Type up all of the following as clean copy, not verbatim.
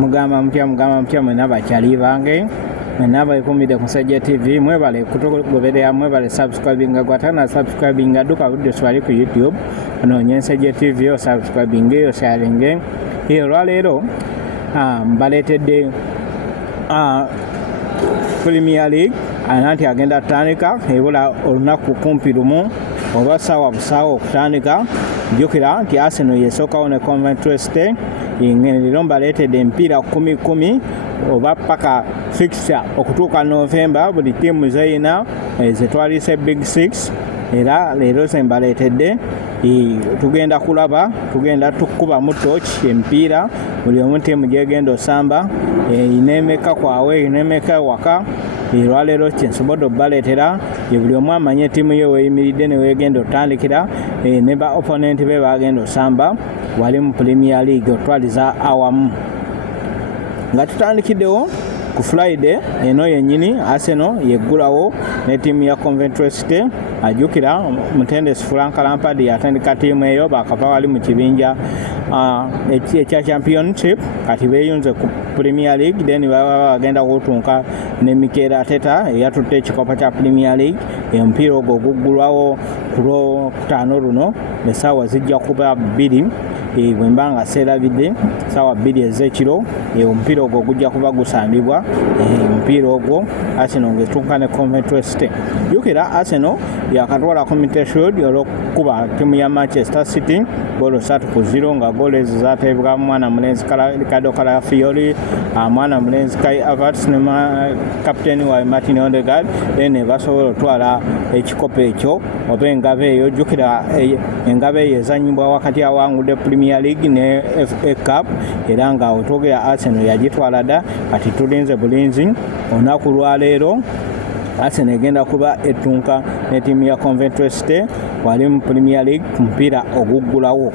mugamba mutya mwena bakyali bange naba ikumide ku Musajja TV mwebale kutogoberera mwebale subscribing gwatana subscribing duka video swali ku YouTube ono Musajja TV yo subscribing yo sharing iyo lwalero mbaletedde Premier League ananti agenda tandika ebula olunaku kumpi lumu oba sawa busawo okutandika jukira nti Arsenal yesookawo ne Coventry City ngeno mbaletedde empiira 10 oba paka fixture okutuuka November buli tiimu zeyina zetwalise Big Six era leero sembaletedde tugenda kulaba tugenda tukuba mu torch empiira buli omu tiimu gyegenda osamba inemeka kwawe inemeka waka lwaleero kyensobodde obbaletera buli omu amanye tiimu ye weyimiridde newegenda otandikira ne ba opponent be bagenda osamba wali mu Premier League otwaliza awamu nga tutandikiddewo ku Friday eno yennyini Arsenal yeggulawo ne tiimu ya Coventry City ajukira mutendesi Frank Lampard yatandika tiimu eyo bakava wali mu kibinja ekya championship kati beeyunze ku Premier League then baba bagenda kutunka ne Mikel Arteta eyatutte ekikopa kya Premier League omupiira ogwo guggulwawo ku Lwokutaano luno essaawa zijja kuba 2 bwembanga seerabidde sawa 2 ez'ekiro omupiira ogwo gujja kuba gusambibwa omupiira ogwo Arsenal ngetuuka ne Coventry City jukira Arsenal yakatwala Community Shield olw'okuba tiimu ya Manchester City goolo 3-0 nga goolo ezo zateebwa mwana mulenzi Ricardo Calafiori mwana mulenzi Kai Havertz ne kapiteeni wa Martin Odegaard then basobola otwala ekikopo ekyo oba engabe eyo jukira engabe eyo ezanyibwa wakati awangudde Premier League ne FA Cup era nga otogera Arsenal yagitwala dda kati tulinze bulinzi olunaku lwaleero Arsenal egenda kuba etunka ne tiimu ya Coventry City wali mu Premier League mupiira oguggulawo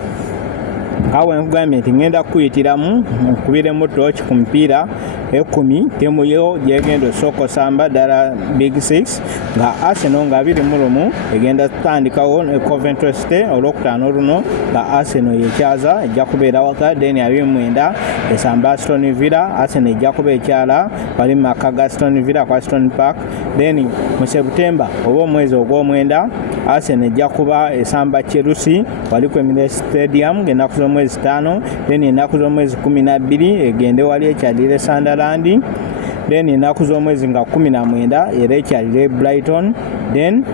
awe nkugambye nti ngenda kuyitiramu nkubiremu torch ku mupiira 10 tiimu yo gyegenda osooka osamba ddala Big Six nga Arsenal nga 21 egenda tutandikawo ne Coventry City olwokutaano luno nga Arsenal yekyaza ejja kubeera waka then 29 esamba Aston Villa Arsenal ejja kuba ekyala bali mu maka ga Aston Villa kwa Aston Park then mu September oba omwezi ogw'omwenda Arsenal ejja kuba esamba Chelsea wali ku Emirates Stadium ng'ennaku z'omwezi 5 then ennaku z'omwezi 12 egende wali ekyalire Sunderland then ennaku z'omwezi nga 19 era ekyalire Brighton then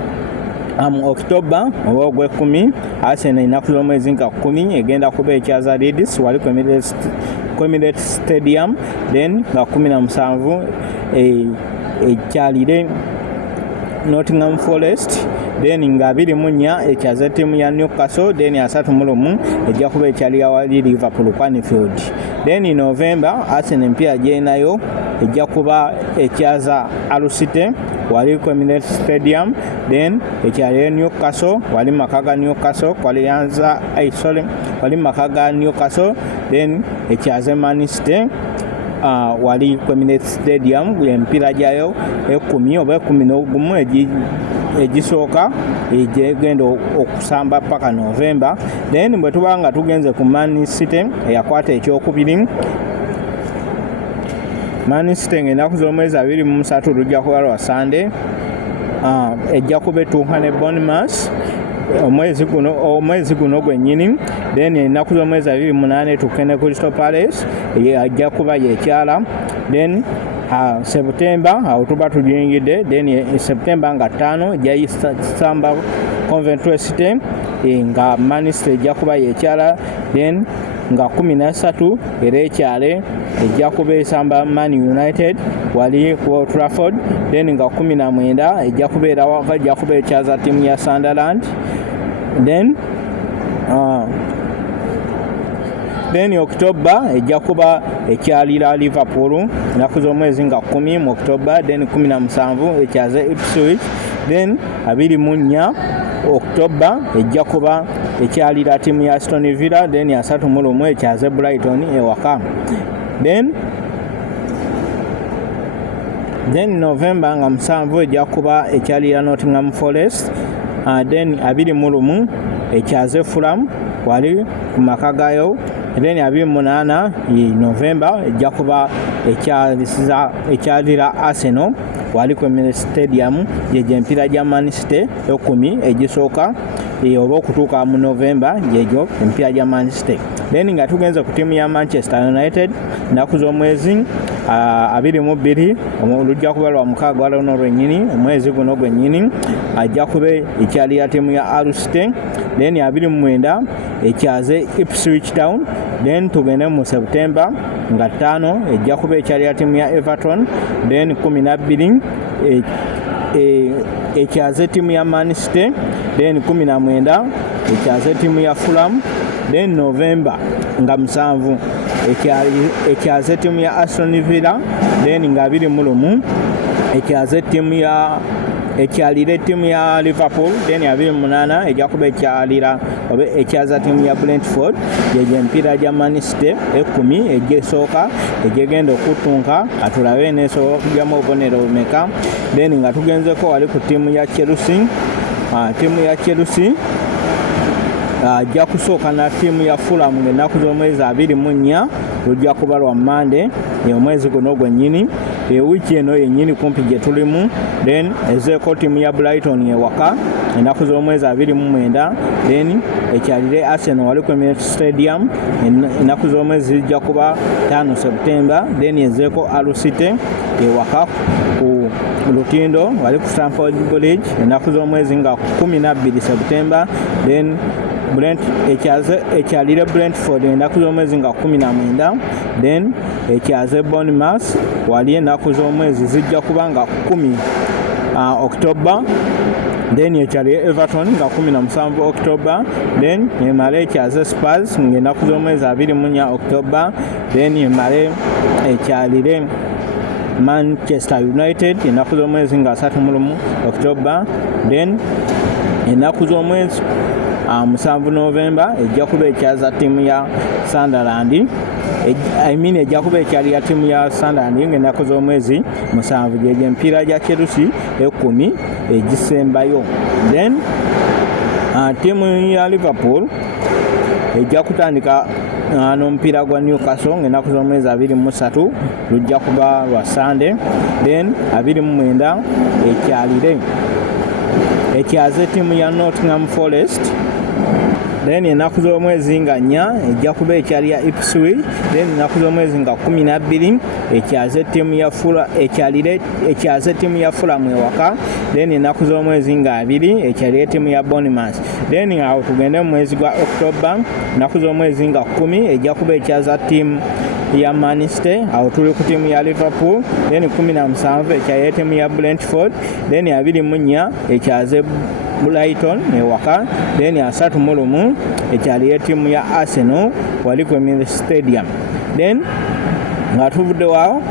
October oba ogw'ekumi Arsenal ennaku z'omwezi nga 10 egenda kuba ekyaza Leeds wali ku Emirates Stadium then nga 17 ekyalire Nottingham Forest then nga 24 ekyaza tiimu ya Newcastle then 31 ejja kuba ekyali awali Liverpool ku Anfield then November Arsenal empya gyenayo ejja kuba ekyaza Hull City wali ku Emirates Stadium then ekyali Newcastle wali makaga Newcastle wali makaga Newcastle then ekyaza Man City wali ku Emirates Stadium empiira gyayo 10 oba 11 egisooka egenda okusamba paka November then bwe tuba nga tugenze ku Man City eyakwata ekyokubiri Man City ennaku z'omwezi 23 lujja kuba lwa Sunday ejja kuba etuuka ne Bournemouth omwezi guno gwennyini then ennaku z'omwezi 28 tuuke ne Crystal Palace ajja kuba yekyala then September awo tuba tugingidde then September nga 5 jayisamba Coventry City nga Man City ejja kuba yekyala then nga 13 era ekyale ejja kuba esamba Man United wali ku Old Trafford then nga 19 ejja kubeera waka ejja kuba ekyaza tiimu ya Sunderland then October ejja kuba ekyalira Liverpool ennaku z'omwezi nga 10 mu October then 17 ekyaza Ipswich then 24 October ejja kuba ekyalira tiimu ya Aston Villa then 31 ekyaza Brighton ewaka then November nga 7 ejja kuba ekyalira Nottingham Forest then 21 ekyaze Fulham wali ku maka gayo then 28 November ejja kuba ekyalira Arsenal wali ku Emirates Stadium yeje empira gya Man City 10 egisooka oba okutuuka mu November yejo empira gya Man City. Then nga tugenze ku tiimu ya Manchester United naku z'omwezi 22 olujja kuba lwa mukaaga walono lwennyini omwezi guno gwennyini ajja kuba ekyalira tiimu ya Hull City. Then 29 ekyaze Ipswich Town. Then tugende mu September nga 5 ejja kuba ekyalira tiimu ya Everton. Then 12 ekyaze tiimu ya Man City. Then 19 ekyaze tiimu ya Fulham. Then November nga 7 ekyaze tiimu ya Aston Villa. Then nga 21 ekyaze tiimu ya ekyalira tiimu ya Liverpool. Then 28 ejja kuba ekyalira oba ekyaza tiimu ya Brentford yeje empira gya Man City 10 egisooka egigenda okutunka atulabe n'esojamu obubonero bumeka. Then nga tugenzeko wali ku tiimu ya Chelsea. Tiimu ya Chelsea ajja kusooka na tiimu ya Fulham ng'ennaku z'omwezi 24 lujja kuba lwa Monday omwezi guno gwennyini wiiki eno yennyini kumpi gye tulimu. Then ezeeko tiimu ya Brighton ewaka ennaku z'omwezi 29. Then ekyalire Arsenal wali ku Emirates Stadium ennaku z'omwezi zijja kuba 5 September. Then ezeeko Hull City ewaka ku Lutindo wali ku Stamford Bridge ennaku z'omwezi nga 12 September. Then ekyalire Brentford ennaku z'omwezi nga 19. Then ekyaze Bournemouth wali ennaku z'omwezi zijja kuba nga 10 October. Then ekyalire Everton nga 17 October. Then emale ekyaze Spurs ng'ennaku z'omwezi 24 October. Then emale ekyalire Manchester United ennaku z'omwezi nga 31 October. Then ennaku z'omwezi 7 November ejja kuba ekyaza tiimu ya Sunderland. Ejja kuba ekyalira tiimu ya Sunderland ng'ennaku z'omwezi 7 gye empiira gya Chelsea 10 egisembayo. Then tiimu ya Liverpool ejja kutandika n'omupiira gwa Newcastle ng'ennaku z'omwezi 23 lujja kuba lwa Sunday. Then 29 ekyaze tiimu ya Nottingham Forest. Then ennaku z'omwezi nga 4 ejja kuba ekyalira Ipswich. Then ennaku z'omwezi nga 12 ekyaze tiimu ya ekyaze tiimu ya Fulham ewaka. Then ennaku z'omwezi nga 2 ekyalira tiimu ya Bournemouth. Then awo tugende mu mwezi gwa October ennaku z'omwezi nga 10 ejja kuba ekyaza tiimu ya Man City. Awo tuli ku tiimu ya Liverpool. Then 17 ekyalira tiimu ya Brentford. Then 24 ekyaze Brighton ewaka. Then 31 ekyalira tiimu ya Arsenal wali ku Emirates Stadium. Then nga tuvudde waawo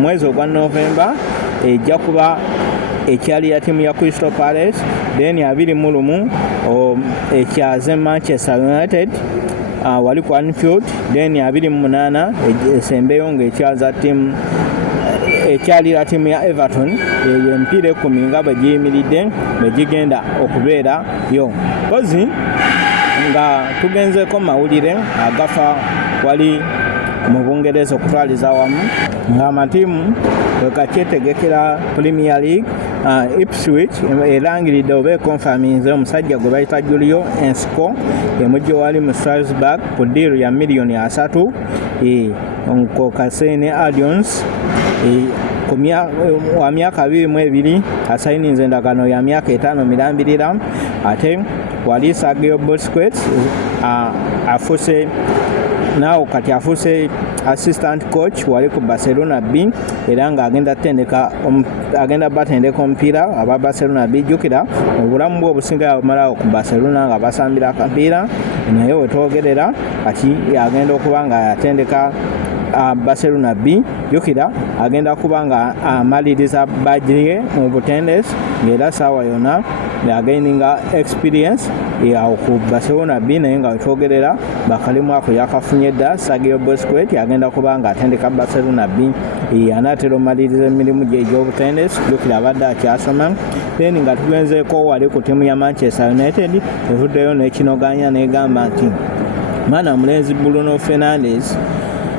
mwezi ogwa November ejja kuba ekyalira tiimu ya Crystal Palace. Then 21 ekyaze Manchester United wali ku Anfield. Then 28 esembeyo ng'ekyaza tiimu ekyalira tiimu ya Everton eyo empiira 10 nga bwe giyimiridde bwe gigenda okubeera yo. Kozi nga tugenzeko mawulire agafa wali mu Bungereza okutwaliza wamu ng'amatiimu wekakyetegekera Premier League. Ipswich erangiridde oba ekonfaminze omusajja gwe bayita Julio Ensco emujja wali mu Strasbourg ku ddiiru ya miliyoni 3 nkokasene Alliance wa myaka 22 asayininze endagano ya myaka 5 mirambirira. Ate wali Sergio Busquets afuse naawo kati afuse assistant coach wali ku Barcelona B era nga agenda batendeka omupiira aba Barcelona B. Jjukira obulamu bwe obusinga bamalawo ku Barcelona nga basambira akapiira naye wetwogerera kati agenda okuba nga yatendeka Barcelona B. Jjukira agenda kuba nga amaliriza bajje mu butendesi ng'era saawa yonna againinga experience awo ku Barcelona B. Naye nga wetwogerera bakalimu ako yakafunye dda Sergio Busquets agenda kuba nga atendeka Barcelona B. Anaatera omaliriza emirimu gye egy'obutendesi. Jjukira abadde akyasoma. Then nga tugenzeeko wali ku tiimu ya Manchester United evuddeyo n'ekinoganya n'egamba nti mwana mulenzi Bruno Fernandes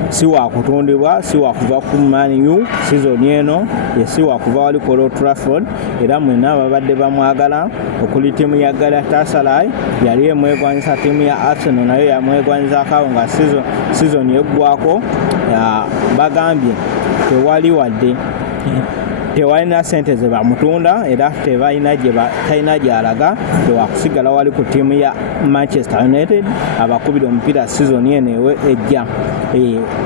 si wa kutundibwa, si wa kuva ku Man U season eno, si wa kuva wali ku Old Trafford, era mwenna babadde bamwagala. Okuli tiimu ya Galatasaray yali emwegwanyisa tiimu ya Arsenal nayo yamwegwanyizaako nga season yeggwako. Bagambye tewali wadde tewalina sente ze bamutunda era talina gy'alaga, tewakusigala wali ku tiimu ya Manchester United abakubira omupiira season eno ejja.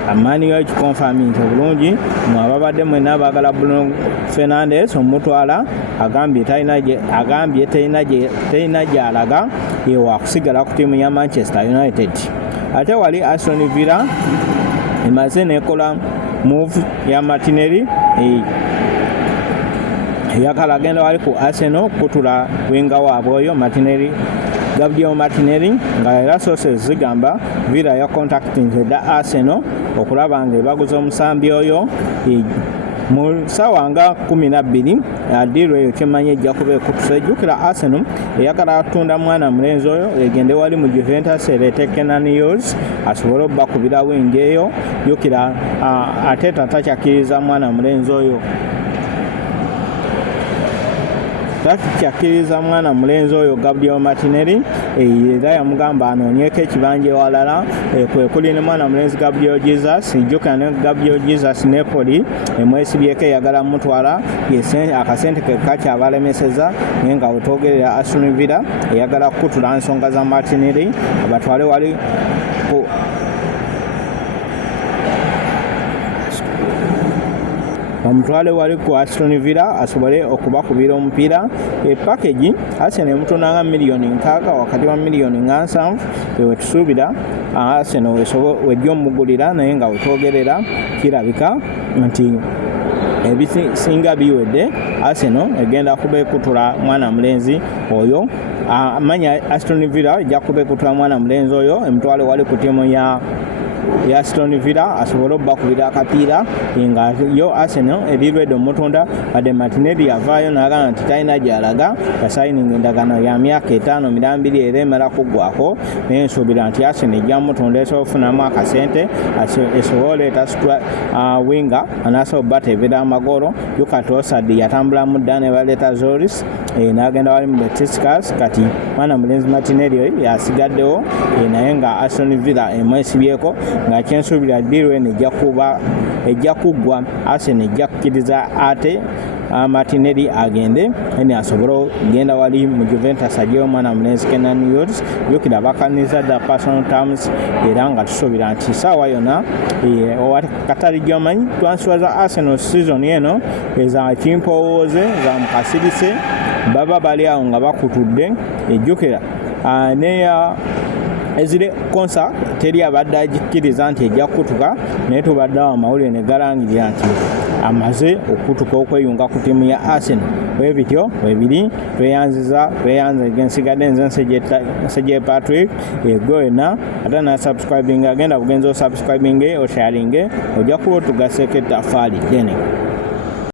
Amaani yo kikonfirming nti bulungi mwababadde mwenna abaagala Bruno Fernandes omutwala, agambye talina gy'alaga wakusigala ku tiimu ya Manchester United. Ate wali Aston Villa emaze nekola move ya Martinelli yakala agenda wali ku Arsenal kutula winga waabwe oyo Gabriel Martinelli nga era sources zigamba Villa ya contacting the Arsenal okulaba nga ebaguza omusambi oyo mu ssaawa nga 12 adiiro eyo kyemanye ejja kuba ekutusa. Ejjukira Arsenal eyagala kutunda mwana mulenzi oyo egende wali mu Juventus ereete Kenan Yos asobole obbakubira wingi eyo. Jjukira ate takyakiriza mwana mulenzi oyo Gabriel Martinelli era yamugamba anoonyeko ekibanja ewalala kwe kuli ne mwana mulenzi Gabriel Jesus. Jjukira ne Gabriel Jesus Napoli emwesibyeko eyagala mutwala akasente ke kakyabalemeseza naye nga wetwogerera Aston Villa eyagala kutula nsonga za Martinelli abatwale wali omutwale wali ku Aston Villa asobole okubakubira omupiira. Package Arsenal emutundanga miliyoni 6 wakati wa miliyoni 7 wetusuubira Arsenal wejja omugulira naye nga wetwogerera kirabika nti ebisinga biwedde Arsenal egenda kuba ekutula mwana mulenzi oyo. Amanya Aston Villa ejja kuba ekutula mwana mulenzi oyo emutwale wali ku tiimu ya Aston Villa asobole obbakubira akapiira nga yo Arsenal erirwedde omutunda badde Martinelli yavaayo n'agamba nti talina gy'alaga yasayininga endagaano ya myaka 5 mirambiri era emala kuggwako naye nsuubira nti Arsenal ejja mutunda esobola okufunamu akasente esobola oleeta winga anaasobola obbateebera amagolo. Trossard yatambulamu dda ne baleeta Zoris n'agenda wali mu Besiktas kati mwana mulenzi Martinelli yasigaddewo naye nga Aston Villa emwesibyeko nga kyensuubira ddiirwe ejja kuggwa. Arsenal ejja kukkiriza ate Martinelli agende eni asobole okugenda wali mu Juventus ajjeyo omwana mulenzi Kenan Yos. Jjukira bakaniriza dda personal terms era nga tusuubira nti ssaawa yonna katali gyomanyi twansibaza Arsenal season eno eza kimpowooze za mukasirise baba bali awo nga bakutudde. Ejjukira neya ezire konsa teri abadde agikkiriza nti ejja kutuka naye tubadde awo amawulire ne galangirira nti amaze okutuka okweyunga ku tiimu ya Arsenal. Bwe bityo webiri tweyanze gensigadde nze Nsejje Patrick yego yonna ate na subscribing agenda bugenza o subscribing o sharing ojja kuba otugaseko ettafaali ddene.